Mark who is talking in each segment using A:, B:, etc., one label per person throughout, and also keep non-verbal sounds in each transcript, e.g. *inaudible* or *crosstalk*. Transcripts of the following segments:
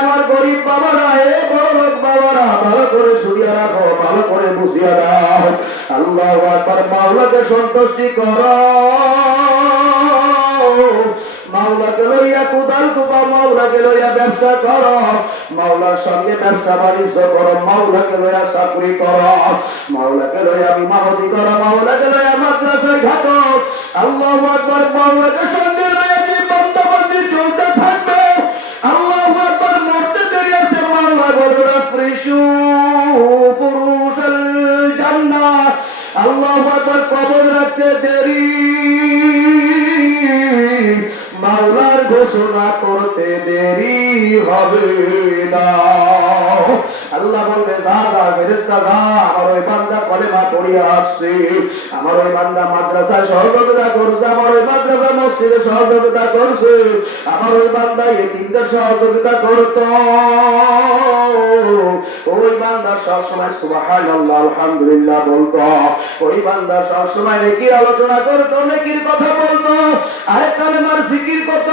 A: আমার গরিব বাবারা, এ বড় লোক বাবারা, ভালো করে শুনিয়া রাখো, ভালো করে বুঝিয়া দাও। আল্লাহ একবার মাওলাকে সন্তুষ্টি করো। মাওলাকে লইয়া কুদাল কুপা, মাওলাকে লইয়া ব্যবসা করো। মাওলার সঙ্গে ব্যবসা বাণিজ্য করো, মাওলাকে লইয়া চাকরি করো। মাওলাকে লইয়া বিমাহতি করো, মাওলাকে লইয়া মাদ্রাসায় ঘাটো আল্লাহ একবার মাওলাকে সঙ্গে লইয়া ফ্রিসু পুরুষের জান্নাত। আল্লাহ একবার কবর রাখতে দেরি। মাওলার ঘোষণা করতে দেরি হবে আল্লাহ বলবে, যা যা ফেরেস্তা যা, আমার ওই বান্দা কলেমা পড়িয়া আসছে। আমার ওই বান্দা মাদ্রাসায় সহযোগিতা করছে, আমার ওই মাদ্রাসা মসজিদে সহযোগিতা করছে। আমার ওই বান্দা এতিমদের সহযোগিতা করত। ওই বান্দা সবসময় সুবাহান আল্লাহ আলহামদুলিল্লাহ বলতো। ওই বান্দা সবসময় নেকির আলোচনা করতো, নেকির কথা বলতো। আরেক কালেমার জিকির করতো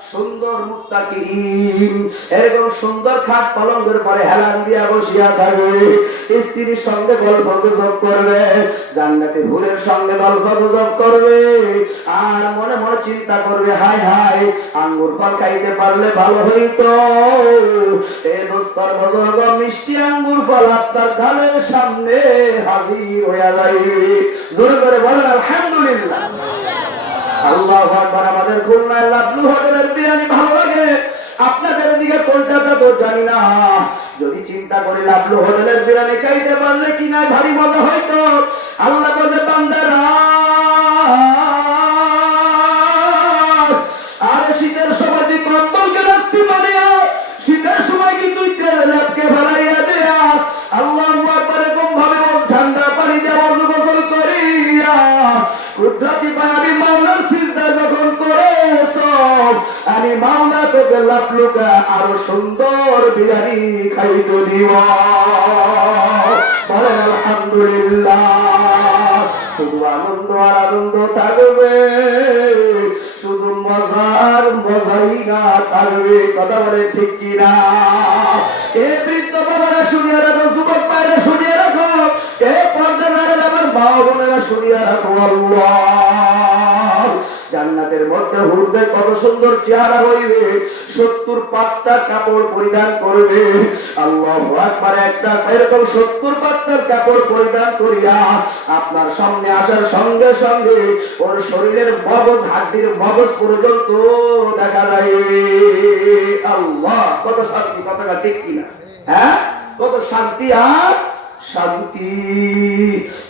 A: সুন্দর মুত্তাকিন এরকম সুন্দর খাট পলঙ্গের পরে হেলান দিয়া বসিয়া থাকবে। স্ত্রীর সঙ্গে গল্প গুজব করবে, জান্নাতে ভুলের সঙ্গে গল্প গুজব করবে, আর মনে মনে চিন্তা করবে হাই হাই আঙ্গুর ফল খাইতে পারলে ভালো হইতো। এ দোস্তর বজর্গ মিষ্টি আঙ্গুর ফল আপনার ধানের সামনে হাজির হইয়া যাইবে জোরে করে বলেন, আলহামদুলিল্লাহ। আমাদের খুলনায় লাভলু হোটেলের বিরিয়ানি ভালো লাগে। আপনাদের দিকে কোনটা তো জানি না। যদি চিন্তা করি লাভলু হোটেলের বিরিয়ানি খাইতে পারলে কিনা ভারী মজা হইতো? আল্লাহ বলবে, বান্দারা! শীতের সময় তুই আল্লাহ ভাবে ঠান্ডা পানি দেওয়া গোসল করিয়া, কুদরতি পানি আমি মাওলা তোকে লাপলুকা আরও সুন্দর বিরিয়ানি খাইতে দিব। বলেন, আলহামদুলিল্লাহ, শুধু আনন্দ আর আনন্দ থাকবে, শুধু মজার মজাই না থাকবে, কথা বলে ঠিক কিনা? এ বৃদ্ধ শুনিয়ে রাখো, যুবক বাইরে শুনিয়ে রাখো এ পর্দা আমার মা বোনেরা শুনিয়ে রাখো, আল্লাহ। জান্নাতের মধ্যে হুরদের কত সুন্দর চেহারা হইবে, সত্তর পাত্তার কাপড় পরিধান করবে। আল্লাহ একবার একটা এরকম সত্তর পাত্তার কাপড় পরিধান করিয়া আপনার সামনে আসার সঙ্গে সঙ্গে ওর শরীরের মগজ, হাড্ডির মগজ পর্যন্ত দেখা যায়। আল্লাহ, কত শান্তি, কথাটা ঠিক কিনা? হ্যাঁ? কত শান্তি আর শান্তি।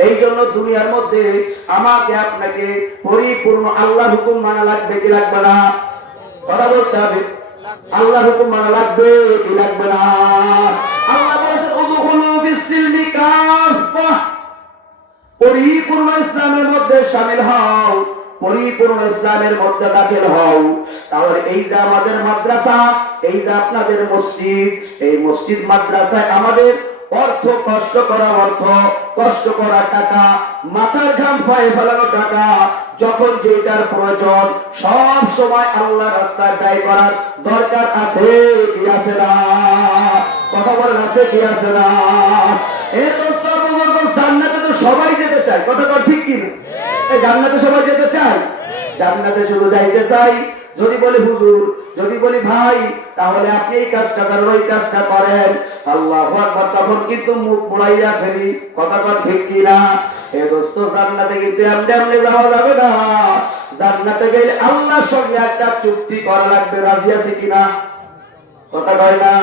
A: এই জন্য দুনিয়ার মধ্যে আমাকে আপনাকে পরিপূর্ণ আল্লাহ হুকুম মানা লাগবে কি লাগবে না? কথা বলতে হবে। আল্লাহ হুকুম মানা লাগবে কি লাগবে না? পরিপূর্ণ ইসলামের মধ্যে শামিল হও। পরিপূর্ণ ইসলামের মধ্যে দাখিল হও। তাহলে এই যে আমাদের মাদ্রাসা, এই যে আপনাদের মসজিদ, এই মসজিদ মাদ্রাসায় আমাদের অর্থ কষ্ট করা অর্থ, কষ্ট করা টাকা, মাথার ঘাম পায়ে ফেলানো টাকা, যখন যেটার প্রয়োজন, সব সময় আল্লাহ রাস্তায় ব্যয় করার দরকার আছে কি আছে না? কথা বলেন, আছে কি আছে না? এ দোস্ত জান্নাতে তো সবাই যেতে চায়। কথা কর ঠিক কি জান্নাতে সবাই যেতে চায়? জান্নাতে শুধু যাইতে চাই। যদি বলে, হুজুর যদি বলি, ভাই, তাহলে আপনি এই কাজটা করেন, ওই কাজটা করেন। আল্লাহ তখন কিন্তু মুখ মুড়াইয়া ফেলি, কথা কর ঠিক কি না এ দোস্ত, জান্নাতে কিন্তু এমনি এমনি যাওয়া যাবে না। জান্নাতে গেলে আল্লাহর সঙ্গে একটা চুক্তি করা লাগবে, রাজি আছে কিনা? কথা কয় না?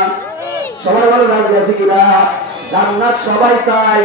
A: সবাই বলে, রাজি আছে কিনা? জান্নাত সবাই চাই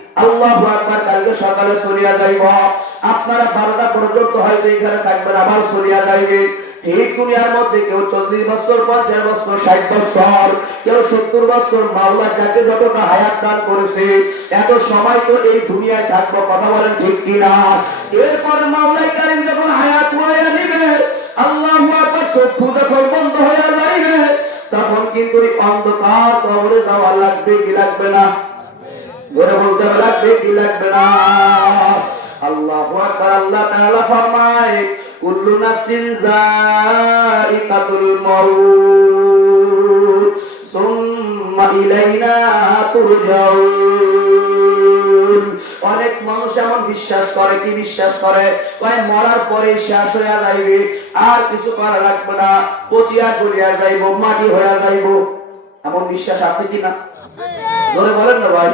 A: আল্লাহ আকবার, কালকে সকালে সরিয়া যাইব। আপনারা বারোটা পর্যন্ত হয়তো এখানে থাকবেন, আবার সরিয়া যাইবে ঠিক দুনিয়ার মধ্যে কেউ চল্লিশ বছর, পঞ্চাশ বছর, ষাট বছর, কেউ সত্তর বছর, মাওলা যাকে যতটা হায়াত দান করেছে, এত সময় তো এই দুনিয়ায় থাকব, কথা বলেন ঠিক কিনা? এরপর মাওলাই কারিম যখন হায়াত হয়ে নিবে, আল্লাহ চক্ষু যখন বন্ধ হয়ে যাইবে, তখন কিন্তু অন্ধকার কবরে যাওয়া লাগবে কি লাগবে না? ধরে বলতে লাগবে কি লাগবে না? আল্লাহ আকবার, আল্লাহ তাআলা ফরমায়, কুল্লু নাফসিন যায়িকাতুল মাউত, সুম্মা ইলাইনা তুরজাউন। অনেক মানুষ এমন বিশ্বাস করে, কি বিশ্বাস করে? কয়, মরার পরে শেষ হইয়া যাইবে, আর কিছু করা লাগবে না, পচিয়া গলিয়া যাইব, মাটি হইয়া যাইব। এমন বিশ্বাস আছে কি না ধরে বলেন না ভাই।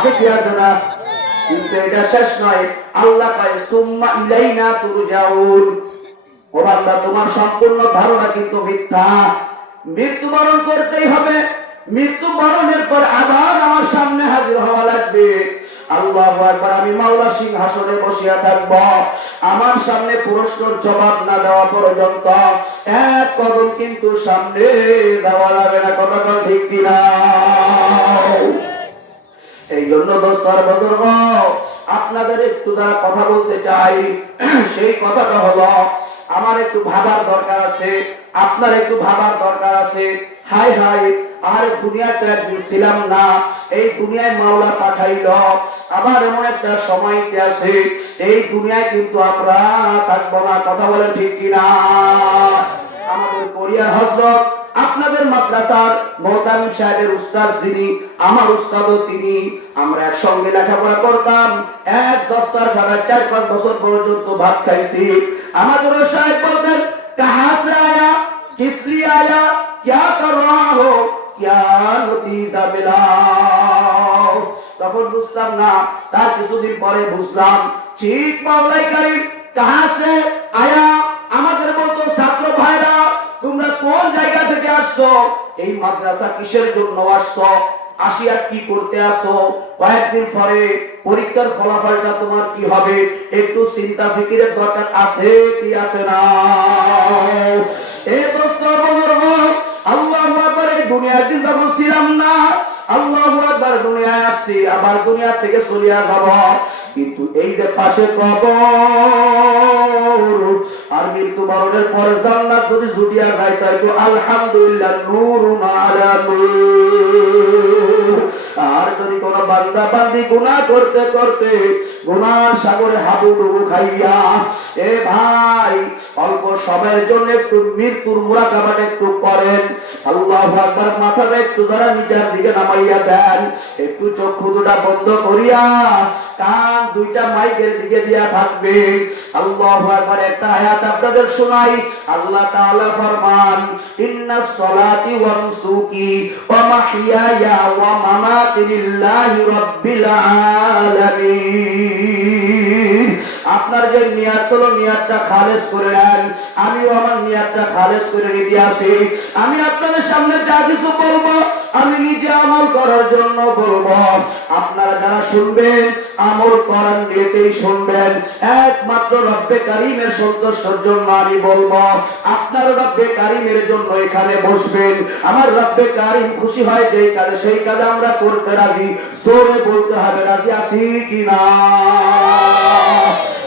A: আছে কি আছে না? কিন্তু এটা শেষ নয়। আল্লাহ কয়, সুম্মা ইলাইনা তুরজাউন। ও বান্দা, তোমার সম্পূর্ণ ধারণা কিন্তু মিথ্যা। মৃত্যুবরণ করতেই হবে। মৃত্যু বরণের পর আবার আমার সামনে হাজির হওয়া লাগবে। আল্লাহ একবার আমি মাওলা সিংহাসনে বসিয়া থাকব। আমার সামনে পুরস্কার জবাব না দেওয়া পর্যন্ত এক কদম কিন্তু সামনে যাওয়া লাগবে না। কতক্ষণ ঠিক কিনা? এই জন্য দোস্তর বদর্গ আপনাদের একটু যারা কথা বলতে চাই, *clears throat* সেই কথাটা হলো, আমার একটু ভাবার দরকার আছে, আপনার একটু ভাবার দরকার আছে। হাই হাই আর একদিন ছিলাম না, এই দুনিয়ায় মাওলা পাঠাইল আবার এমন একটা সময়তে আছে, এই দুনিয়ায় কিন্তু আমরা থাকব না, কথা বলে ঠিক কিনা? আমাদের কোরিয়ার হজরত আপনাদের মাদ্রাসার মোহতারিম সাহেবের উস্তাদ যিনি, আমার উস্তাদও তিনি, আমরা একসঙ্গে লেখাপড়া করতাম। এক দশটার খাবার চার পাঁচ বছর পর্যন্ত ভাত খাইছি। আমাদের সাহেব বলতেন, কাহাস কিসরি আয়া কর তখন বুঝতাম না, তার কিছুদিন পরে বুঝলাম, ঠিক কাহাসে আয়া, আমাদের মতো ছাত্র ভাইরা তোমরা কোন জায়গা থেকে আসছো? এই মাদ্রাসা কিসের জন্য আসছো? আসিয়া কি করতে আসো? কয়েকদিন পরে পরীক্ষার ফলাফলটা তোমার কি হবে? একটু চিন্তা ফিকিরের দরকার আছে কি আছে না? এ দোস্ত বুজুর্গ আল্লাহু এই দুনিয়ার না। দুনিয়ায় আসছি, আবার দুনিয়া থেকে সরিয়া যাব। কিন্তু এই যে পাশে কবর, আর মৃত্যু মরণের পরে জান্নাত যদি ছুটিয়া যায় তাই তো আলহামদুলিল্লাহ নূর আলা নূর আর যদি কোন বান্দা বান্দি গুনাহ করতে করতে গুনার সাগরে হাবুডুবু খাইয়া, এ ভাই, অল্প সময়ের জন্য একটু মৃত্যুর মুরাকাবাটা একটু করেন। আল্লাহ আকবার, মাথাটা একটু যারা নিচের দিকে নামাইয়া দেন, একটু চক্ষু দুটা বন্ধ করিয়া কান দুইটা মাইকের দিকে দিয়া থাকবে। আল্লাহ আকবার, একটা আয়াত আপনাদের শোনাই। আল্লাহ তাআলা ফরমান, ইন্নাস সালাতি ওয়া নুসুকি ওয়া মাহইয়ায়া ওয়া মামাতি আপনার যে নিয়াত হলো নিয়াতটা খালেজ করে নেন। আমিও আমার নিয়াতটা খালেজ করে নিতে আসি। আমি আপনাদের সামনে যা কিছু বলব আমি নিজে আমল করার জন্য বলব, আপনারা যারা শুনবেন, আমল করার নিয়েতেই শুনবেন, একমাত্র রব্বে কারিমের সন্তোষের জন্য আমি বলব, আপনার রব্বে কারিমের জন্য এখানে বসবেন, আমার রব্বে কারিম খুশি হয় যেই কাজে, সেই কাজে আমরা করতে রাজি, জোরে বলতে হবে, রাজি আছি কিনা?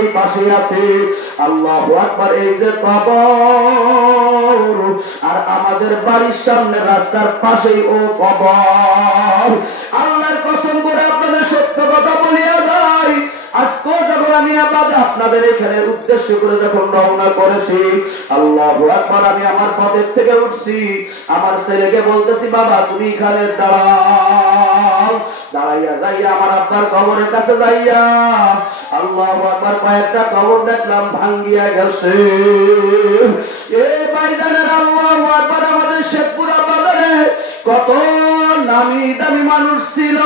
A: এই পাশে আছে। আল্লাহ আকবার, এই যে কবর। আর আমাদের বাড়ির সামনে রাস্তার পাশেই ও কবর। আল্লাহর কসম করে আপনাদের সত্য কথা বলিয়া যাই। আজকেও যখন আমি আবার আপনাদের এখানে উদ্দেশ্য করে যখন রওনা করেছি, আল্লাহ একবার আমি আমার পথের থেকে উঠছি। আমার ছেলেকে বলতেছি, বাবা, তুমি এখানে দাঁড়াও। দাঁড়াইয়া যাইয়া আমার আপনার কবরের কাছে যাইয়া আল্লাহ একবার কয়েকটা কবর দেখলাম, ভাঙ্গিয়া গেছে। এ বাইদানের আল্লাহ একবার আমাদের শেখপুরা বাজারে কত নামি দামি মানুষ ছিল।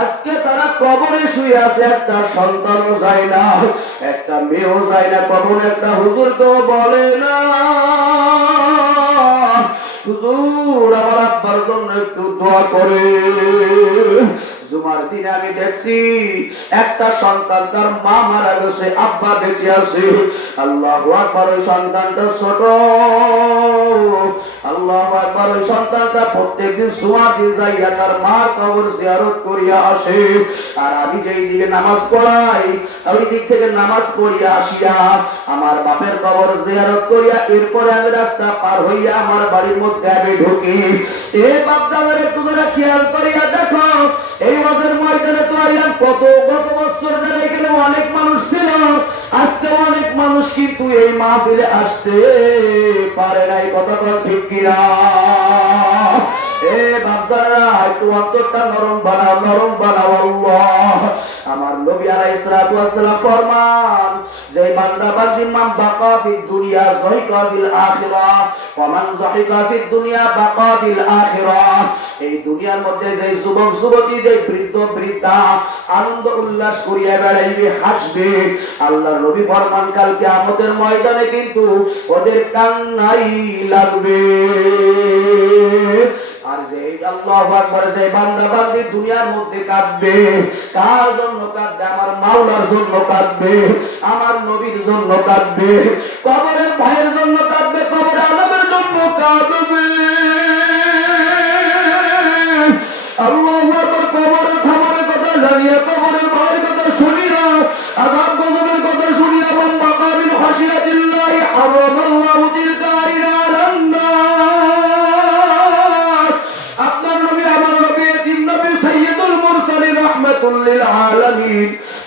A: আজকে তারা কবরে শুয়ে আছে, একটা সন্তানও যায় না, একটা মেয়েও যায় না, কখন একটা হুজুর তো বলে না, হুজুর আমার জন্য একটু দোয়া করে। জুমার দিনে আমি দেখছি, একটা সন্তান তার মা মারা গেছে, আব্বা বেঁচে আছে। আল্লাহ আকবার, ওই সন্তানটা ছোট। আল্লাহ আকবার, ওই সন্তানটা প্রত্যেকদিন দিন যাইয়া তার মার কবর জিয়ারত করিয়া আসে। আর আমি যেই দিকে নামাজ পড়াই, ওই দিক থেকে নামাজ পড়িয়া আসিয়া আমার বাপের কবর জিয়ারত করিয়া এরপরে আমি রাস্তা পার হইয়া আমার বাড়ির মধ্যে আমি ঢুকি। এ বাপ দাদার একটু খেয়াল করিয়া দেখো, এই মাসের ময়দানে তো আইলাম, কত কত বছর ধরে এখানে অনেক মানুষ ছিল। আজকে অনেক মানুষ কিন্তু এই মাহফিলে আসতে পারে নাই, কথা ঠিক কিনা? আল্লাহ। এই দুনিয়ার মধ্যে যে যুবক যুবতী, যে বৃদ্ধ বৃদ্ধা, আনন্দ উল্লাস করিয়া বেড়াইবে, হাসবে, আল্লাহর নবী ফরমান, কাল কিয়ামতের ময়দানে কিন্তু ওদের কান্নাই লাগবে। আমার নবীর জন্য কাঁদবে ভাইয়ের জন্য কাঁদবে আলমের জন্য কাঁদবে। কথা জানিয়া ভাইয়ের কথা শুনিয়া আযাব গজবের কথা শুনিয়া মান মাকামিন হাসিয়াতিল্লাহি হারামাল্লাহু তিলকা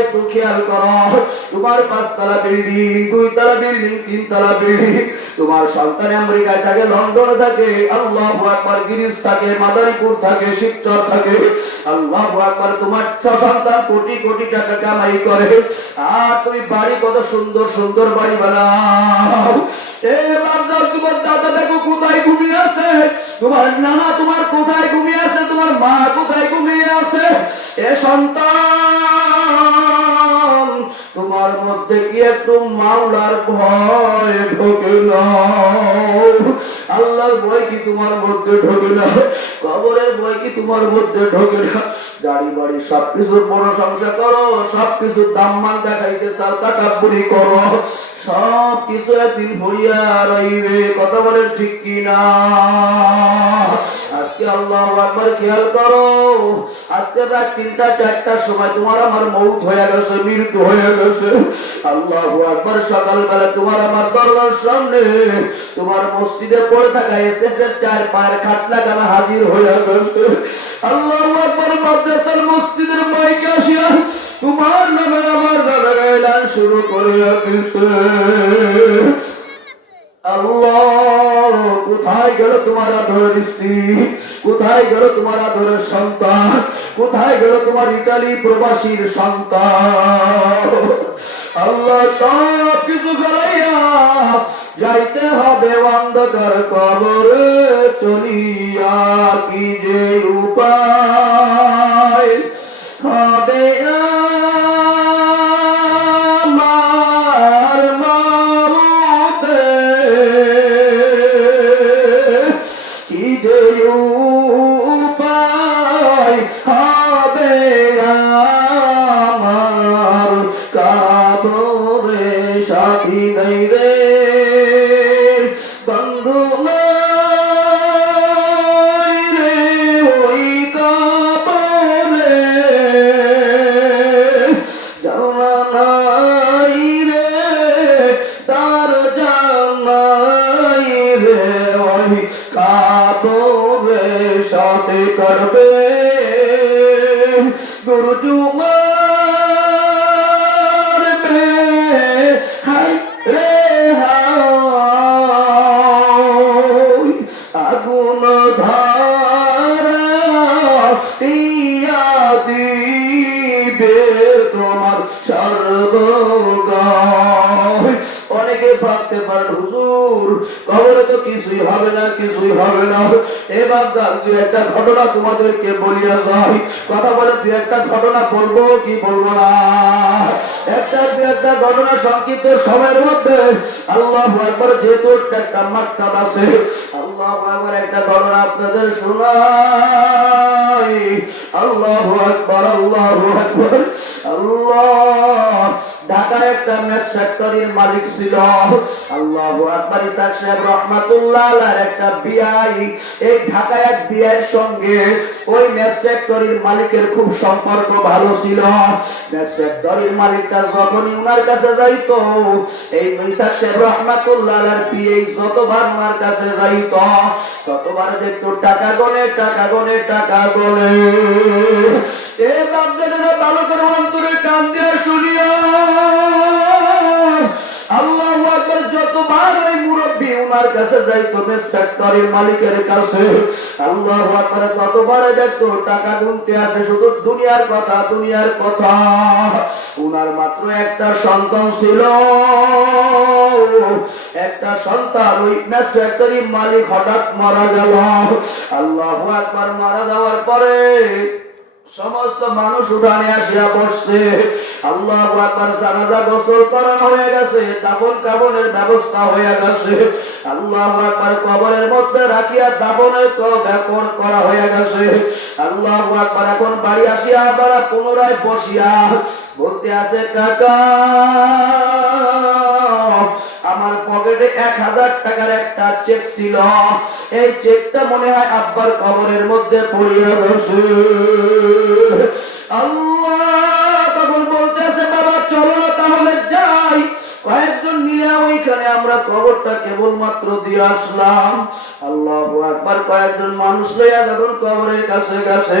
A: একটু খেয়াল করো, তোমার বিল্ডিং বিল্ডিং বিল্ডিং। তোমার সন্তান আমেরিকায় থাকে, লন্ডনে থাকে, আল্লাহ আকবার গিরিশ থাকে, মাদারীপুর থাকে শিবচর থাকে। আল্লাহ আকবার, তোমার সন্তান কোটি কোটি টাকা কামাই করে। আর তুমি বাড়ি কত সুন্দর সুন্দর বাড়ি বানাও। এ বাপদা তোমার দাদা দেখো কোথায় ঘুমিয়ে আছে? তোমার নানা তোমার কোথায় ঘুমিয়ে আছে? তোমার মা কোথায় ঘুমিয়ে আছে? এ সন্তান তোমার মধ্যে কি একটু মাওলার ভয় ঢোকে না আল্লাহর ভয় কি তোমার মধ্যে ঢোকে না কবরের ভয় কি তোমার মধ্যে ঢোকে না গাড়ি, বাড়ি, সবকিছুর প্রশংসা করো, সবকিছুর দাম মান দেখাইতে চাও টাকাপুরি করো। সব কিছু একদিন ভরিয়া রইবে, কথা বলেন ঠিক কি না আজকে আল্লাহ একবার খেয়াল করো? আজকে রাত তিনটা, চারটার সময় তোমার আমার মৌত হয়ে গেছে, মৃত্যু হয়ে গেছে। আল্লাহ একবার সকালবেলা তোমার আমার দরজার সামনে তোমার মসজিদে পড়ে থাকা এসেছে চার পায়ের খাটলা গানা হাজির হয়ে গেছে। আল্লাহ একবার মাদ্রাসার মসজিদের মাইকে আসিয়া তোমার নামে আমার নামে এলান শুরু করে দিছে আল্লাহ কোথায় গেল তোমার আদরের স্ত্রী? কোথায় গেল তোমার আদরের সন্তান? কোথায় গেল তোমার ইটালি প্রবাসীর সন্তান? আল্লাহ সব কিছু যাইতে হবে অন্ধকার কবরে, চলিয়া কি যে উপায়? নাই রে একটা ঘটনা তোমাদেরকে বলিয়া যাই। কথা বলে একটা ঘটনা বলব কি বলব না? একটা একটা ঘটনা সংক্ষিপ্ত সময়ের মধ্যে আল্লাহ একবার যেহেতু একটা মাকসাদ আছে, আল্লাহ একবার একটা ঘটনা আপনাদের শোনাই। আল্লাহ আকবার আল্লাহ আকবার, আল্লাহ। ঢাকায় একটা ফ্যাক্টরির মালিক ছিল। আল্লাহ আকবার ইসাক সাহেব রহমাতুল্লাহ একটা বিয়াই এই ঢাকায় বিয়ের সঙ্গে ওই মালিকের খুব সম্পর্ক ভালো ছিল। মালিকটা যখনই কাছে যাইতো, এই ইসাক সাহেব রহমাতুল্লাহ আলাইহির বিয়ে যতবার কাছে যাইতো, ততবার দেখতো টাকা গনে টাকা গনে টাকা গনে এ বাপদাদারা ভালো করে অন্তরে কান দিয়া শুনিয়া আল্লাহ যতবার উনার কাছে যাইতো মেস ফ্যাক্টরির মালিকের কাছে। আল্লাহ আকবার ততবার দেখতো টাকা গুনতে আসে, শুধু দুনিয়ার কথা দুনিয়ার কথা। উনার মাত্র একটা সন্তান ছিল। একটা সন্তান, ওই মেস ফ্যাক্টরির মালিক হঠাৎ মারা গেল। আল্লাহ আকবার, মারা যাওয়ার পরে সমস্ত মানুষ উঠানে আসিয়া বসছে। আল্লাহ আকবার গোসল করা হয়ে গেছে, দাফন কাফনের ব্যবস্থা হয়ে গেছে। আল্লাহ আকবার, কবরের মধ্যে রাখিয়া দাফনের ব্যাপন করা হয়ে গেছে। আল্লাহ আকবার, এখন বাড়ি আসিয়া আবার পুনরায় বসিয়া বলতে আছে, কাকা আমার পকেটে এক হাজার টাকার একটা চেক ছিল। এই চেকটা মনে হয় আব্বার কবরের মধ্যে পড়িয়া রয়েছে আল্লাহ তখন বলতেছে, বাবা, চলো না তাহলে যাই। কয়েকজন মিলে ওইখানে আমরা কবরটা কেবলমাত্র দিয়ে আসলাম। আল্লাহ একবার কয়েকজন মানুষ লইয়া যখন কবরের কাছে গেছে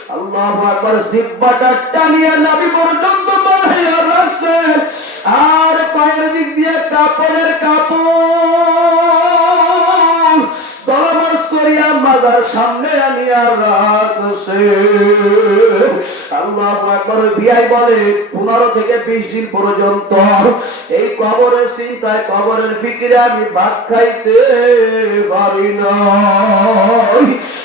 A: আল্লাহ আকবার টানিয়া পর্যন্ত রাখছে। আর পায়ের দিক দিয়ে কাপড়ের কাপড় দলমাস করিয়া মাজার সামনে আনিয়া রাখছে। আল্লাহ আকবার বলে, পনেরো থেকে বিশ দিন পর্যন্ত এই কবরের চিন্তায়, কবরের ফিকিরে আমি ভাত খাইতে পারি না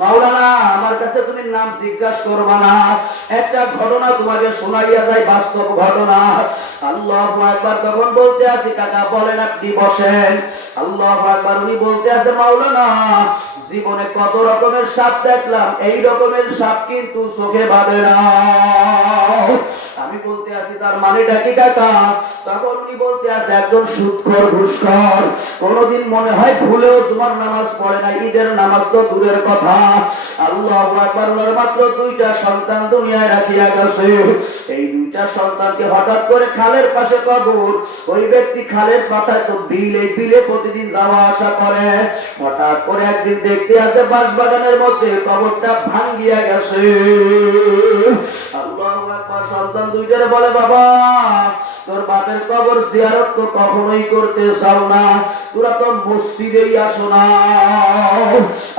A: মাওলানা, আমার কাছে তুমি নাম জিজ্ঞাসা করবা না। একটা ঘটনা তোমাকে শোনাইয়া যায়, বাস্তব ঘটনা। আল্লাহ একবার তখন বলতে আছি, কাকা, বলেন আপনি, বসেন। আল্লাহ একবার উনি বলতে আছে, মাওলানা, জীবনে কত রকমের সাপ দেখলাম, এই রকমের সাপ কিন্তু চোখে বাঁধে না। আমি বলতে আছি, তার মানেটা কি, কাকা? তখন উনি বলতে আছে, একজন সুৎখর, ঘুষখর। কোনদিন মনে হয় ভুলেও জুমার নামাজ পড়ে না, ঈদের নামাজ তো দূরের কথা। আল্লাহ আকবার মাত্র দুইটা সন্তান দুনিয়ায় রাখিয়া গেছে। এই দুইটা সন্তানকে হঠাৎ করে খালের পাশে কবর। ওই ব্যক্তি খালের মাথায় তো বিলে বিলে প্রতিদিন যাওয়া আসা করে। হঠাৎ করে একদিন দেখতে আছে বাঁশবাগানের মধ্যে কবরটা ভাঙ্গিয়া গেছে। আল্লাহ আকবার, সন্তান দুইটারে বলে, বাবা তোর বাপের কবর জিয়ারত তো কখনোই করতে চাও না। তোরা তো মসজিদেই আসো না।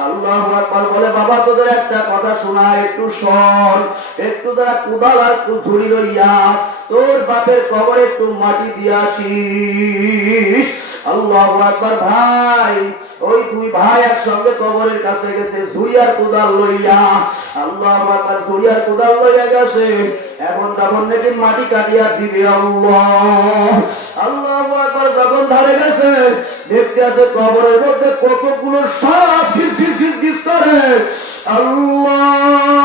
A: আল্লাহ আকবার বলে, বাবা, তোদের একটা কথা শোনা একটু শোন। একটু তারা কুদাল আর কুথুরি লইয়া তোর বাপের কবরে একটু মাটি দিয়ে আসিস। আল্লাহ আকবার, ভাই, ওই দুই ভাই একসঙ্গে কবরের কাছে গেছে, ঝুড়িয়ার কুদাল লইয়া। আল্লাহ আকবার, ঝুড়িয়ার কুদাল লইয়া গেছে। এখন তখন নাকি মাটি কাটিয়া দিবে আল্লাহ। আল্লাহ যখন ধারে গেছে কতগুলো সাপ ঘিস ঘিস ঘিস করে। আল্লাহ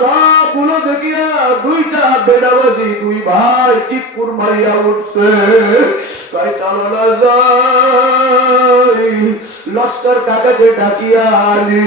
A: সবগুলো দেখিয়া দুইটা বেড়াবাজি দুই ভাই টিপুর মারিয়া উঠছে। তাই চালানা যাই লস্কর ডাকিয়া আনি।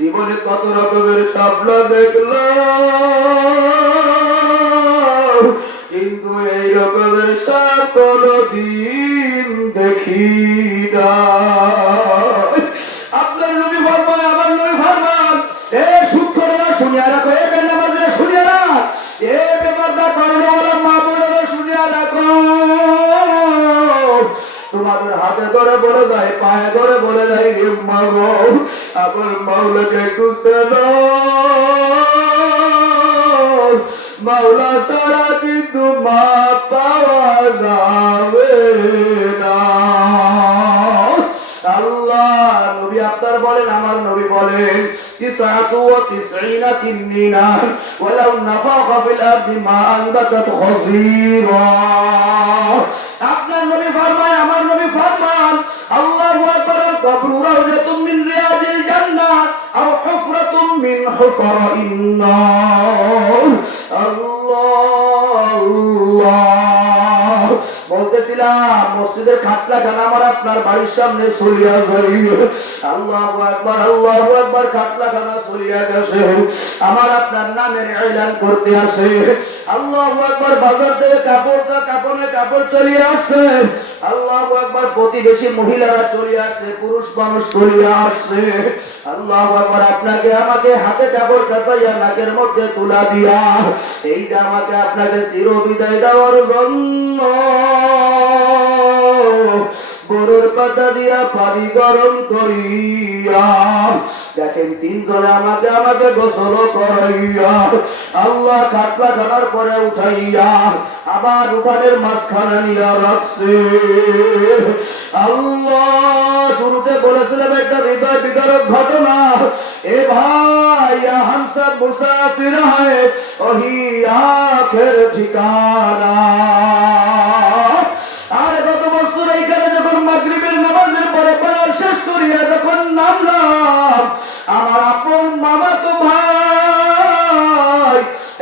A: জীবনে কত রকমের স্বপ্ন দেখলাম কিন্তু এই রকমের সাপ কোনদিন দেখি না। বলে যায় পায়ে ধরে বলে যায় রে মাগো, আমার মাওলাকে একটু মাওলা সারা কিন্তু মা পাওয়া যাবে আপনার বলেন, আমার নবী ফরমায়, আমার নবী ফরমান আল্লাহু আকবার কবর রাউজাতুম মিন রিয়াজিল জান্নাহ আও হুফরাতুম মিন হুফরাইন নার। আল্লাহ বলতেছিলাম, মসজিদের খাটলা খানা আমার আপনার বাড়ির সামনে চলিয়া যাই আল্লাহ একবার আল্লাহ একবার খানা চলিয়া গেছে। আমার আপনার নামের এলান করতে আসে। আল্লাহ একবার বাজার থেকে কাপড় কাপড়ে চলিয়ে আসছে আল্লাহ একবার প্রতিবেশী মহিলারা চলে আসছে পুরুষ মানুষ চলিয়া আসছে আল্লাহ একবার আপনাকে আমাকে হাতে কাপড় কাছাইয়া নাকের মধ্যে তুলা দিয়া, এইটা আমাকে আপনাকে চির বিদায় দেওয়ার জন্য। Oh গরুর পাতা দিয়া পানি গরম করিয়া, দেখেন তিনজনে আমাকে আমাকে গোসল করাইয়া, আল্লাহ খাটলা খানার পরে উঠাইয়া আবার উঠানের মাঝখানা নিয়া রাখছে। আল্লাহ শুরুতে বলেছিলাম একটা হৃদয় বিদারক ঘটনা, এ ভাই হাম সব মুসাফির ওহি আখের ঠিকানা।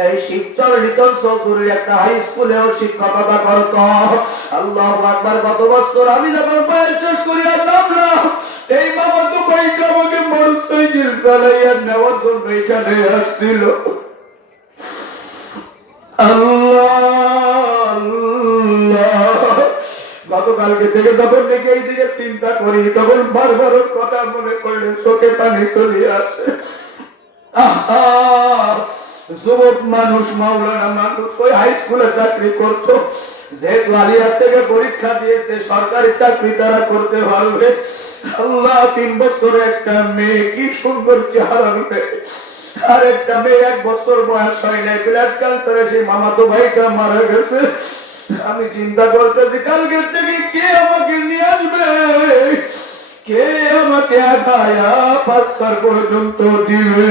A: এই শিবচর লিটন চৌধুরীর একটা হাই স্কুলেও শিক্ষকতা করত। আল্লাহ একবার গত বছর আমি যখন বয়স শেষ করিয়া নামলাম এই মামা তো ভাইকে আমাকে মোটরসাইকেল চালাইয়া নেওয়ার জন্য এখানে আসছিল। আল্লাহ আল্লাহ। গতকালকে চিন্তা করি, তখন বারবার কথা মনে পড়লে চোখে পানি চলে যুবক মানুষ, মাওলানা মানুষ, ওই হাই স্কুলে চাকরি করতো। যেহেতু আলিয়ার থেকে পরীক্ষা দিয়েছে, সরকারি চাকরি তারা করতে পারবে। আল্লাহ, তিন বছরে একটা মেয়ে, কি সুন্দর চেহারা মেয়ে আর একটা মেয়ে এক বছর বয়স হয় নাই ব্লাড ক্যান্সারে সেই মামাতো ভাইটা মারা গেছে। আমি চিন্তা করতেছি কালকে থেকে কে আমাকে নিয়ে আসবে? কে আমাকে আগায়া পাঁচটার পর্যন্ত দিবে?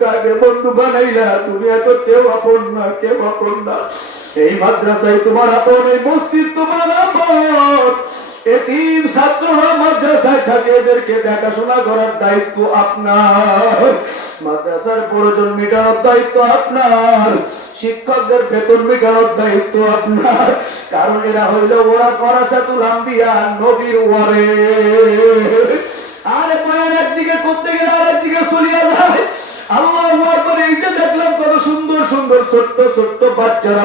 A: কাকে বন্ধু বানাইলা, তুমি এত কেউ আপন না, কেউ আপন না। এই মাদ্রাসায় তোমার আপন, এই মসজিদ তোমার আপন। শিক্ষকদের বেতন মেটানোর দায়িত্ব আপনার। কারণ এরা হইল ওরা আম্বিয়া, নবীর ওয়ারে আরে একদিকে করতে গেলে আরেকদিকে চলিয়া যায়। মাপজানেরা দেখলাম কত সুন্দর সুন্দর ছোট্ট বাচ্চারা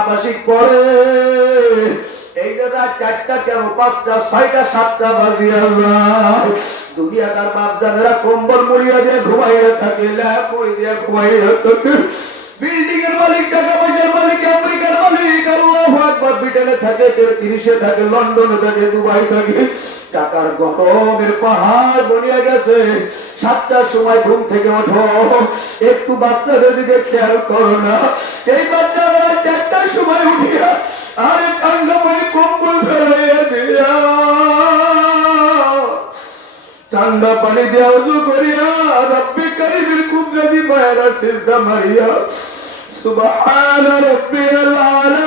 A: আবাসিক পড়ে চারটা কেন? পাঁচটা সাতটা দুনিয়াকার বাপজানেরা কম্বল মুড়িয়া দিয়ে ঘুমাইয়া থাকে ঘুমাইয়া থাকে। বিল্ডিং এর মালিক, টাকা পয়সার মালিক, আমেরিকার মালিক, আল্লাহ আকবার, ব্রিটেনে থাকে তিরিশে থাকে, লন্ডনে থাকে, দুবাই থাকে। টাকার গরমের পাহাড় বনিয়া গেছে। সাতটার সময় ঘুম থেকে ওঠো। একটু বাচ্চাদের দিকে খেয়াল করো না। এই বাচ্চারা চারটার সময় উঠিয়া আরে কান্ড মানে কম্বল ফেলাইয়া দিয়া। ঠান্ডা পানি দিয়ে উজু করিয়া রব্বি কারিমের কুদরতি মায়েরা সিজদা মারিয়া, সুবহান রব্বিল আলা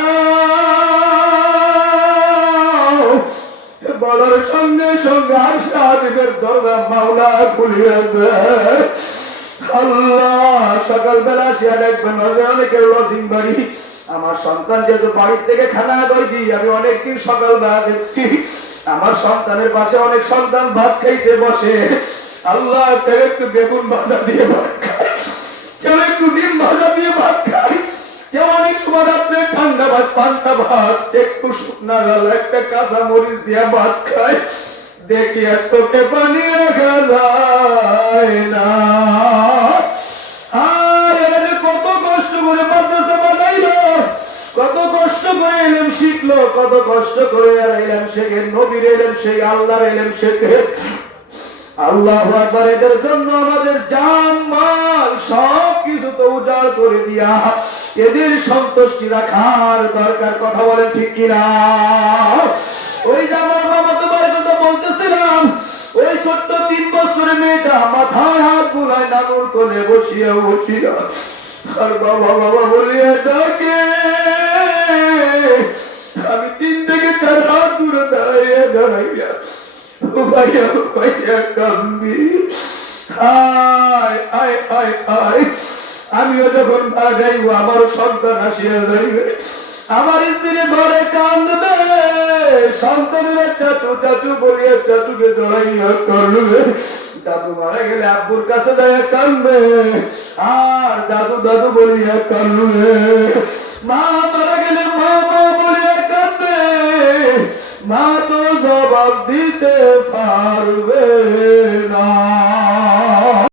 A: বলার সঙ্গে সঙ্গে আশা দিবের দরজা মাওলা খুলিয়া দেয় আল্লাহ লজিং বাড়ি। আমার সন্তান যেহেতু বাড়ির থেকে খানা দই আমি অনেকদিন সকালবেলা দেখছি। আমার সন্তানের পাশে অনেক সন্তান ভাত খাইতে বসে। আল্লাহ, কেউ একটু বেগুন ভাজা দিয়ে ভাত খায়। কেউ একটু ডিম ভাজা দিয়ে ভাত খায়। কেউ অনেক সময় রাত্রে ঠান্ডা ভাত, পান্তা ভাত, একটু শুকনা লাল, একটা কাঁচা মরিচ দিয়ে ভাত খায়। দেখি আর তোকে পানি রাখা যায় না। এলেম শিখলো, কত কষ্ট করে আর এলেম শেখে, নবীর এলেম শেখে, আল্লাহর এলেম শেখে। আল্লাহ আকবার, এদের জন্য আমাদের জান, মাল, সব কিছু তো উজাড় করে দিয়া এদের সন্তুষ্টি রাখার দরকার, কথা বলেন ঠিক কিনা? ওই যে আমার বাবা তোমার কথা বলতেছিলাম, ওই ছোট্ট তিন বছরের মেয়েটা মাথায় হাত বুলায় নানুর কোলে বসিয়া বসিয়া আর বাবা বাবা বলিয়া, ডাকে। চার হাত দূরে দাঁড়াইয়া দাঁড়াইয়া ভাইয়া ভাইয়া কান্দি হায় হায় হায় হায় আমিও যখন যাইব আমারও সন্তান আসিয়া যাইবে আমার স্ত্রী ঘরে কান্দবে সন্তানের চাচু চাচু বলিয়া চাচুকে জড়াইয়া করবে দাদু মারা গেলে আব্বুর কাছে যায় কান্দবে আর দাদু দাদু বলিয়া কান্দবে মা মারা গেলে মা মা তো জবাব দিতে পারবে না।